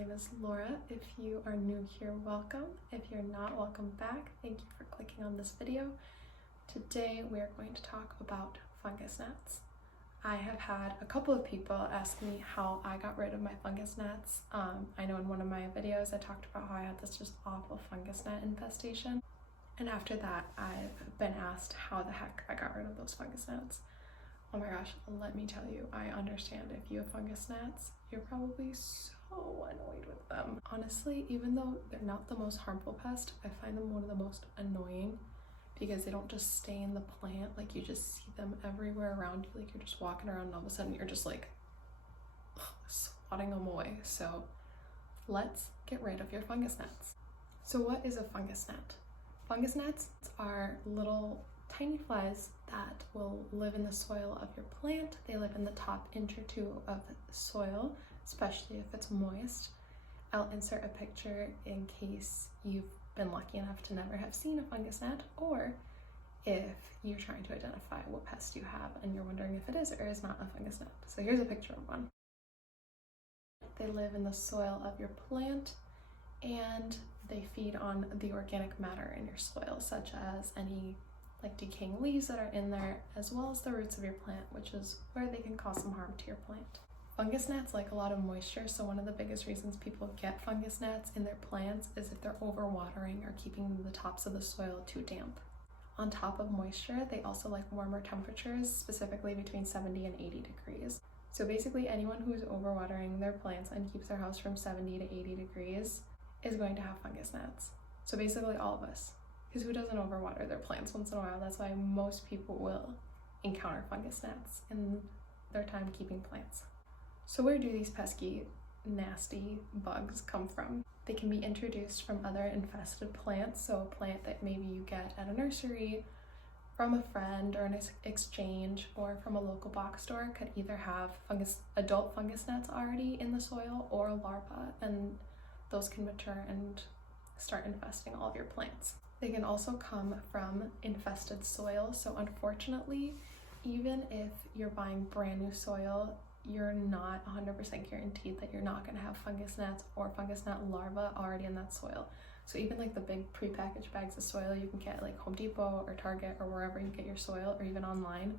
name is Laura. If you are new here, welcome. If you're not, welcome back. Thank you for clicking on this video. Today we are going to talk about fungus gnats. I have had a couple of people ask me how I got rid of my fungus gnats. I know in one of my videos I talked about how I had this just awful fungus gnat infestation. And after that, I've been asked how the heck I got rid of those fungus gnats. Oh my gosh, let me tell you, I understand if you have fungus gnats, you're probably so annoyed with them. Honestly, even though they're not the most harmful pest, I find them one of the most annoying because they don't just stay in the plant, like you just see them everywhere around you, like you're just walking around and all of a sudden you're just like swatting them away. So let's get rid of your fungus gnats. So what is a fungus gnat? Fungus gnats are little tiny flies that will live in the soil of your plant. They live in the top inch or two of soil, especially if it's moist. I'll insert a picture in case you've been lucky enough to never have seen a fungus gnat, or if you're trying to identify what pest you have and you're wondering if it is or is not a fungus gnat. So here's a picture of one. They live in the soil of your plant and they feed on the organic matter in your soil, such as any like decaying leaves that are in there, as well as the roots of your plant, which is where they can cause some harm to your plant. Fungus gnats like a lot of moisture, so one of the biggest reasons people get fungus gnats in their plants is if they're overwatering or keeping the tops of the soil too damp. On top of moisture, they also like warmer temperatures, specifically between 70 and 80 degrees. So basically anyone who's overwatering their plants and keeps their house from 70 to 80 degrees is going to have fungus gnats. So basically all of us. Because who doesn't overwater their plants once in a while? That's why most people will encounter fungus gnats in their time keeping plants. So where do these pesky, nasty bugs come from? They can be introduced from other infested plants. So a plant that maybe you get at a nursery, from a friend or an exchange, or from a local box store could either have adult fungus gnats already in the soil or larvae, and those can mature and start infesting all of your plants. They can also come from infested soil. So unfortunately, even if you're buying brand new soil, you're not 100% guaranteed that you're not going to have fungus gnats or fungus gnat larvae already in that soil. So even like the big prepackaged bags of soil you can get at like Home Depot or Target or wherever you get your soil, or even online,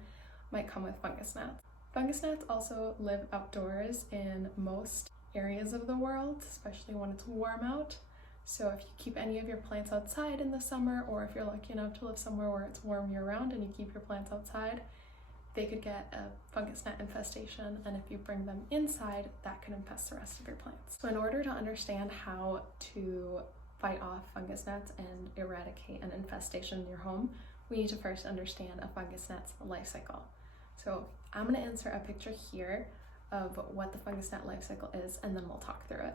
might come with fungus gnats. Fungus gnats also live outdoors in most areas of the world, especially when it's warm out. So if you keep any of your plants outside in the summer, or if you're lucky enough to live somewhere where it's warm year round and you keep your plants outside, they could get a fungus gnat infestation, and if you bring them inside, that could infest the rest of your plants. So in order to understand how to fight off fungus gnats and eradicate an infestation in your home, we need to first understand a fungus gnat's life cycle. So I'm going to insert a picture here of what the fungus gnat life cycle is, and then we'll talk through it.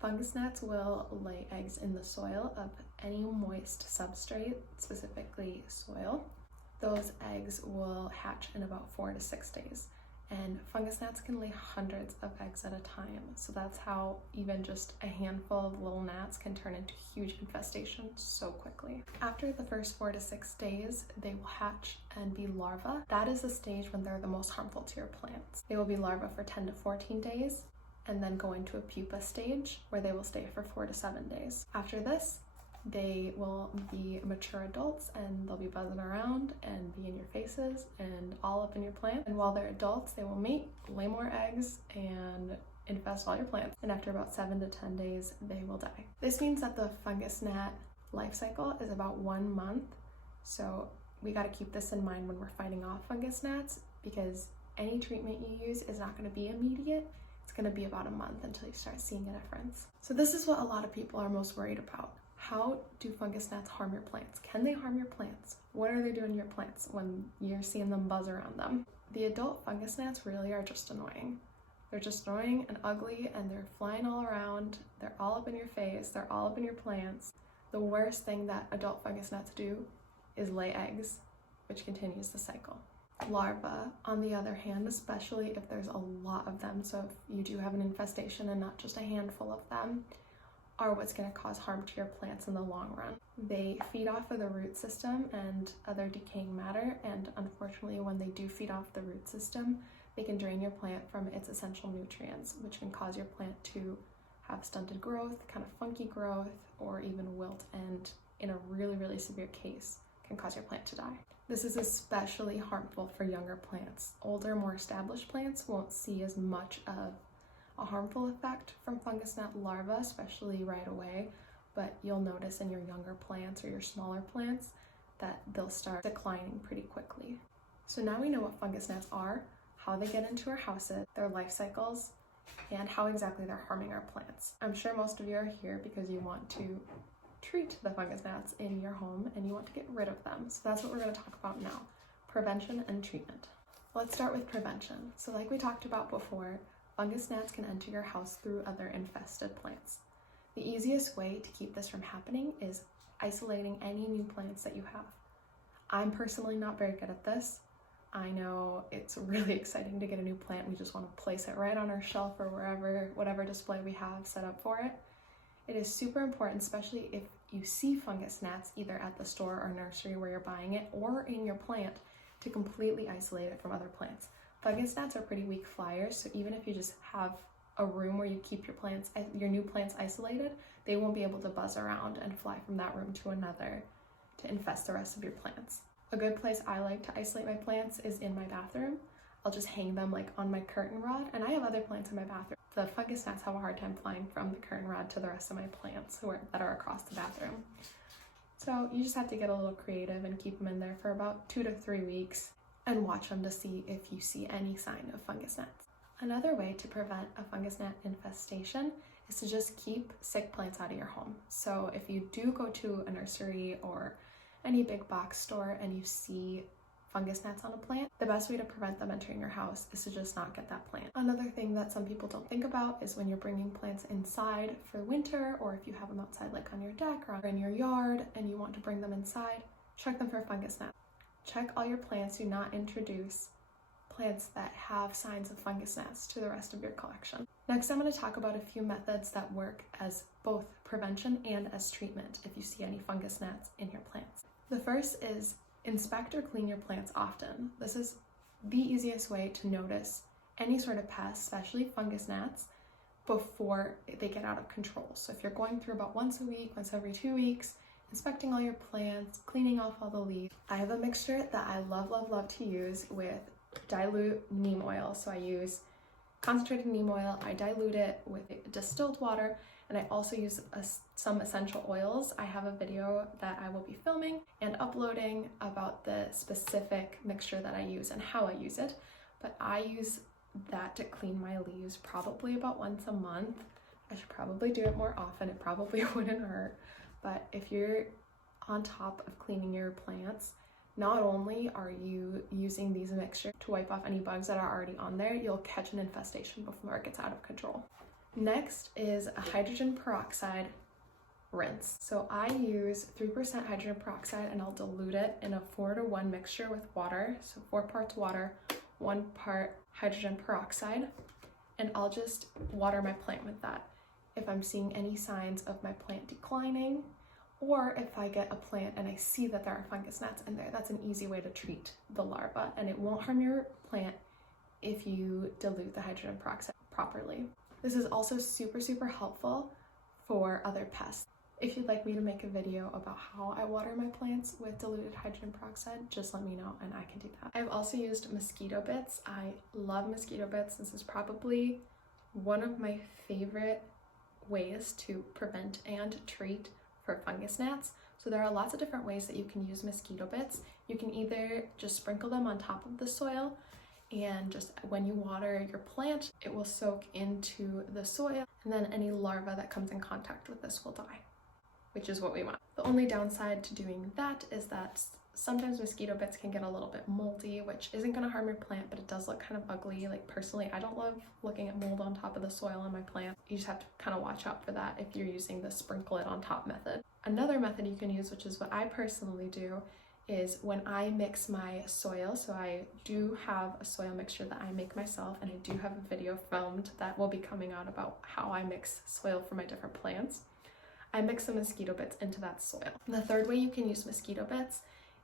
Fungus gnats will lay eggs in the soil of any moist substrate, specifically soil. Those eggs will hatch in about 4 to 6 days, and fungus gnats can lay hundreds of eggs at a time. So that's how even just a handful of little gnats can turn into huge infestations so quickly. After the first 4 to 6 days, they will hatch and be larvae. That is the stage when they're the most harmful to your plants. They will be larvae for 10 to 14 days, and then go into a pupa stage where they will stay for 4 to 7 days. After this, they will be mature adults and they'll be buzzing around and be in your faces and all up in your plant. And while they're adults, they will mate, lay more eggs, and infest all your plants. And after about 7 to 10 days, they will die. This means that the fungus gnat life cycle is about 1 month. So we got to keep this in mind when we're fighting off fungus gnats, because any treatment you use is not going to be immediate. It's going to be about a month until you start seeing a difference. So this is what a lot of people are most worried about. How do fungus gnats harm your plants? Can they harm your plants? What are they doing to your plants when you're seeing them buzz around them? The adult fungus gnats really are just annoying. They're just annoying and ugly, and they're flying all around. They're all up in your face. They're all up in your plants. The worst thing that adult fungus gnats do is lay eggs, which continues the cycle. Larvae, on the other hand, especially if there's a lot of them, so if you do have an infestation and not just a handful of them, are what's going to cause harm to your plants in the long run. They feed off of the root system and other decaying matter, and unfortunately when they do feed off the root system, they can drain your plant from its essential nutrients, which can cause your plant to have stunted growth, kind of funky growth, or even wilt, and in a really, really severe case, can cause your plant to die. This is especially harmful for younger plants. Older, more established plants won't see as much of a harmful effect from fungus gnat larvae, especially right away, but you'll notice in your younger plants or your smaller plants that they'll start declining pretty quickly. So now we know what fungus gnats are, how they get into our houses, their life cycles, and how exactly they're harming our plants. I'm sure most of you are here because you want to treat the fungus gnats in your home and you want to get rid of them. So that's what we're going to talk about now, prevention and treatment. Let's start with prevention. So like we talked about before, fungus gnats can enter your house through other infested plants. The easiest way to keep this from happening is isolating any new plants that you have. I'm personally not very good at this. I know it's really exciting to get a new plant. We just want to place it right on our shelf or wherever, whatever display we have set up for it. It is super important, especially if you see fungus gnats either at the store or nursery where you're buying it or in your plant, to completely isolate it from other plants. Fungus gnats are pretty weak flyers, so even if you just have a room where you keep your new plants isolated, they won't be able to buzz around and fly from that room to another to infest the rest of your plants. A good place I like to isolate my plants is in my bathroom. I'll just hang them like on my curtain rod, and I have other plants in my bathroom. The fungus gnats have a hard time flying from the curtain rod to the rest of my plants that are across the bathroom. So you just have to get a little creative and keep them in there for about 2 to 3 weeks and watch them to see if you see any sign of fungus gnats. Another way to prevent a fungus gnat infestation is to just keep sick plants out of your home. So if you do go to a nursery or any big box store and you see fungus gnats on a plant, the best way to prevent them entering your house is to just not get that plant. Another thing that some people don't think about is when you're bringing plants inside for winter, or if you have them outside like on your deck or in your yard and you want to bring them inside, check them for fungus gnats. Check all your plants. Do not introduce plants that have signs of fungus gnats to the rest of your collection. Next, I'm going to talk about a few methods that work as both prevention and as treatment if you see any fungus gnats in your plants. The first is inspect or clean your plants often. This is the easiest way to notice any sort of pest, especially fungus gnats, before they get out of control. So if you're going through about once a week, once every 2 weeks, inspecting all your plants, cleaning off all the leaves. I have a mixture that I love to use with dilute neem oil. So I use concentrated neem oil, I dilute it with distilled water, and I also use some essential oils. I have a video that I will be filming and uploading about the specific mixture that I use and how I use it, but I use that to clean my leaves probably about once a month. I should probably do it more often. It probably wouldn't hurt, but if you're on top of cleaning your plants, not only are you using these mixtures to wipe off any bugs that are already on there, you'll catch an infestation before it gets out of control. Next is a hydrogen peroxide rinse. So I use 3% hydrogen peroxide and I'll dilute it in a 4-to-1 mixture with water. So 4 parts water, 1 part hydrogen peroxide, and I'll just water my plant with that. If I'm seeing any signs of my plant declining, or if I get a plant and I see that there are fungus gnats in there, that's an easy way to treat the larva, and it won't harm your plant if you dilute the hydrogen peroxide properly. This is also super helpful for other pests. If you'd like me to make a video about how I water my plants with diluted hydrogen peroxide, just let me know and I can do that. I've also used mosquito bits. I love mosquito bits. This is probably one of my favorite ways to prevent and treat for fungus gnats. So there are lots of different ways that you can use mosquito bits. You can either just sprinkle them on top of the soil, and just when you water your plant, it will soak into the soil, and then any larva that comes in contact with this will die, which is what we want. The only downside to doing that is that sometimes mosquito bits can get a little bit moldy, which isn't going to harm your plant, but it does look kind of ugly. Like personally, I don't love looking at mold on top of the soil in my plant. You just have to kind of watch out for that if you're using the sprinkle it on top method. Another method you can use, which is what I personally do, is when I mix my soil. So I do have a soil mixture that I make myself, and I do have a video filmed that will be coming out about how I mix soil for my different plants. I mix some mosquito bits into that soil. And the third way you can use mosquito bits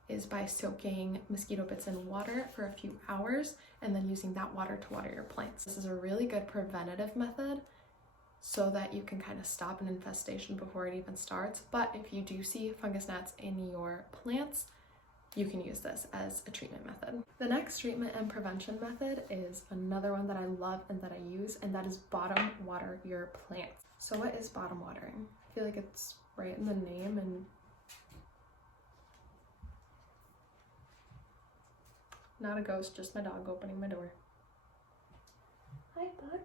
is by soaking mosquito bits in water for a few hours and then using that water to water your plants. This is a really good preventative method so that you can kind of stop an infestation before it even starts. But if you do see fungus gnats in your plants, you can use this as a treatment method. The next treatment and prevention method is another one that I love and that I use, and that is bottom water your plants. So what is bottom watering? I feel like it's right in the name, and not a ghost, just my dog opening my door. Hi, bud.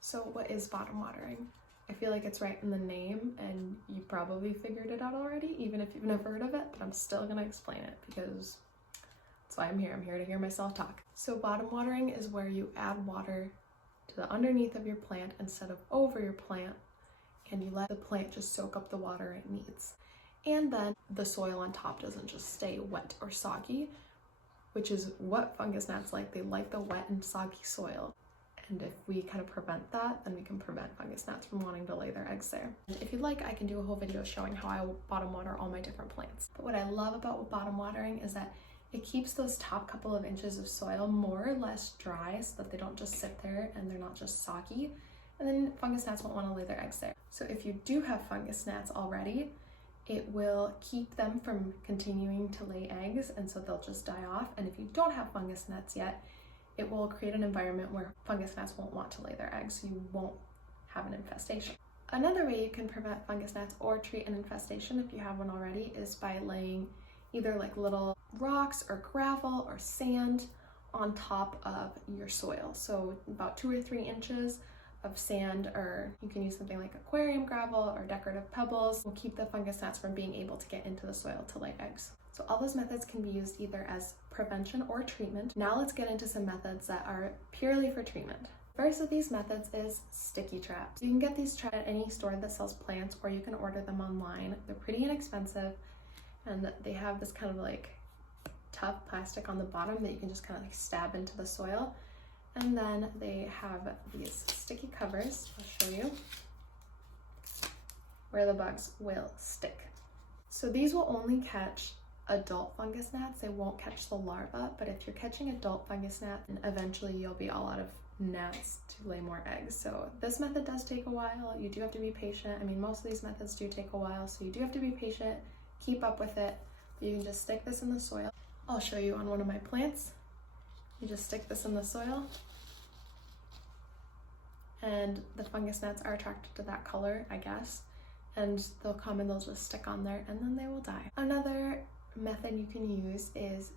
So what is bottom watering? I feel like it's right in the name, and you probably figured it out already, even if you've never heard of it, but I'm still gonna explain it because that's why I'm here. I'm here to hear myself talk. So bottom watering is where you add water to the underneath of your plant instead of over your plant, and you let the plant just soak up the water it needs. And then the soil on top doesn't just stay wet or soggy, which is what fungus gnats like. They like the wet and soggy soil. And if we kind of prevent that, then we can prevent fungus gnats from wanting to lay their eggs there. And if you'd like, I can do a whole video showing how I bottom water all my different plants. But what I love about bottom watering is that it keeps those top couple of inches of soil more or less dry so that they don't just sit there and they're not just soggy. And then fungus gnats won't want to lay their eggs there. So if you do have fungus gnats already, it will keep them from continuing to lay eggs, and so they'll just die off. And if you don't have fungus gnats yet, it will create an environment where fungus gnats won't want to lay their eggs, so you won't have an infestation. Another way you can prevent fungus gnats or treat an infestation if you have one already is by laying either like little rocks or gravel or sand on top of your soil. So about 2 or 3 inches of sand, or you can use something like aquarium gravel or decorative pebbles, will keep the fungus gnats from being able to get into the soil to lay eggs. So all those methods can be used either as prevention or treatment. Now let's get into some methods that are purely for treatment. First of these methods is sticky traps. You can get these traps at any store that sells plants, or you can order them online. They're pretty inexpensive, and they have this kind of like tough plastic on the bottom that you can just kind of like stab into the soil. And then they have these sticky covers, I'll show you, where the bugs will stick. So these will only catch adult fungus gnats, they won't catch the larva, but if you're catching adult fungus gnats, then eventually you'll be all out of gnats to lay more eggs. So this method does take a while. You do have to be patient. I mean, most of these methods do take a while, so you do have to be patient, keep up with it. You can just stick this in the soil. I'll show you on one of my plants. You just stick this in the soil, and the fungus gnats are attracted to that color, I guess, and they'll come and they'll just stick on there, and then they will die. Another method you can use is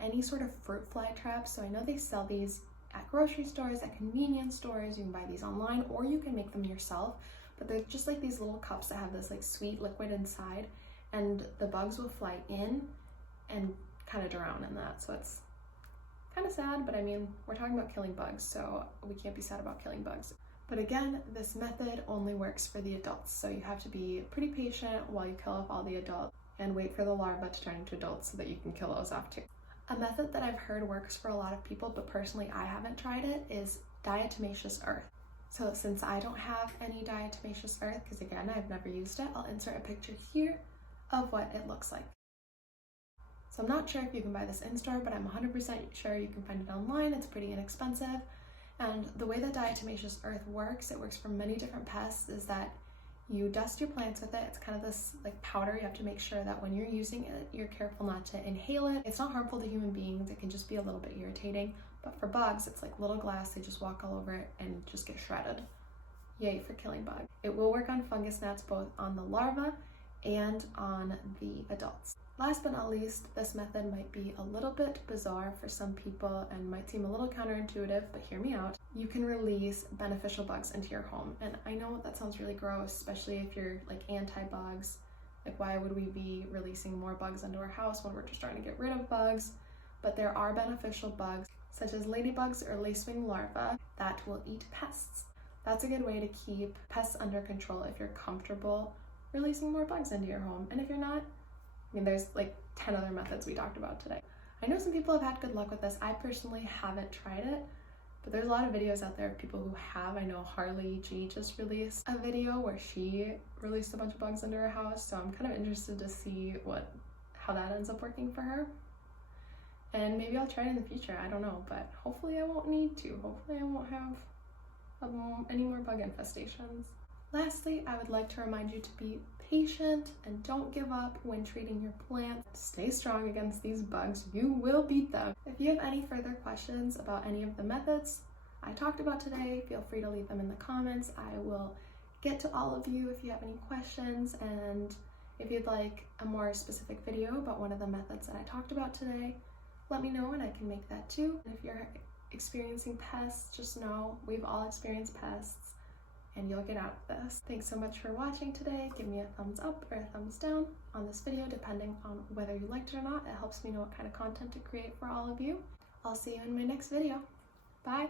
any sort of fruit fly traps. So I know they sell these at grocery stores, at convenience stores. You can buy these online, or you can make them yourself, but they're just like these little cups that have this like sweet liquid inside, and the bugs will fly in and kind of drown in that. So it's kind of sad, but I mean, we're talking about killing bugs, so we can't be sad about killing bugs. But again, this method only works for the adults, so you have to be pretty patient while you kill off all the adults and wait for the larvae to turn into adults so that you can kill those off too. A method that I've heard works for a lot of people, but personally I haven't tried it, is diatomaceous earth. So since I don't have any diatomaceous earth, because again, I've never used it, I'll insert a picture here of what it looks like. So I'm not sure if you can buy this in-store, but I'm 100% sure you can find it online. It's pretty inexpensive. And the way that diatomaceous earth works, it works for many different pests, is that you dust your plants with it. It's kind of this like powder. You have to make sure that when you're using it, you're careful not to inhale it. It's not harmful to human beings. It can just be a little bit irritating. But for bugs, it's like little glass. They just walk all over it and just get shredded. Yay for killing bugs. It will work on fungus gnats, both on the larvae and on the adults. Last but not least, this method might be a little bit bizarre for some people and might seem a little counterintuitive, but hear me out. You can release beneficial bugs into your home. And I know that sounds really gross, especially if you're like anti-bugs. Like, why would we be releasing more bugs into our house when we're just trying to get rid of bugs? But there are beneficial bugs, such as ladybugs or lacewing larvae, that will eat pests. That's a good way to keep pests under control if you're comfortable releasing more bugs into your home. And if you're not, I mean, there's like 10 other methods we talked about today. I know some people have had good luck with this. I personally haven't tried it, but there's a lot of videos out there of people who have. I know Harley G just released a video where she released a bunch of bugs into her house, so I'm kind of interested to see how how that ends up working for her. And maybe I'll try it in the future, I don't know, but hopefully I won't need to. Hopefully I won't have any more bug infestations. Lastly, I would like to remind you to be patient and don't give up when treating your plants. Stay strong against these bugs. You will beat them. If you have any further questions about any of the methods I talked about today, feel free to leave them in the comments. I will get to all of you if you have any questions, and if you'd like a more specific video about one of the methods that I talked about today, let me know and I can make that too. And if you're experiencing pests, just know we've all experienced pests and you'll get out of this. Thanks so much for watching today. Give me a thumbs up or a thumbs down on this video, depending on whether you liked it or not. It helps me know what kind of content to create for all of you. I'll see you in my next video. Bye!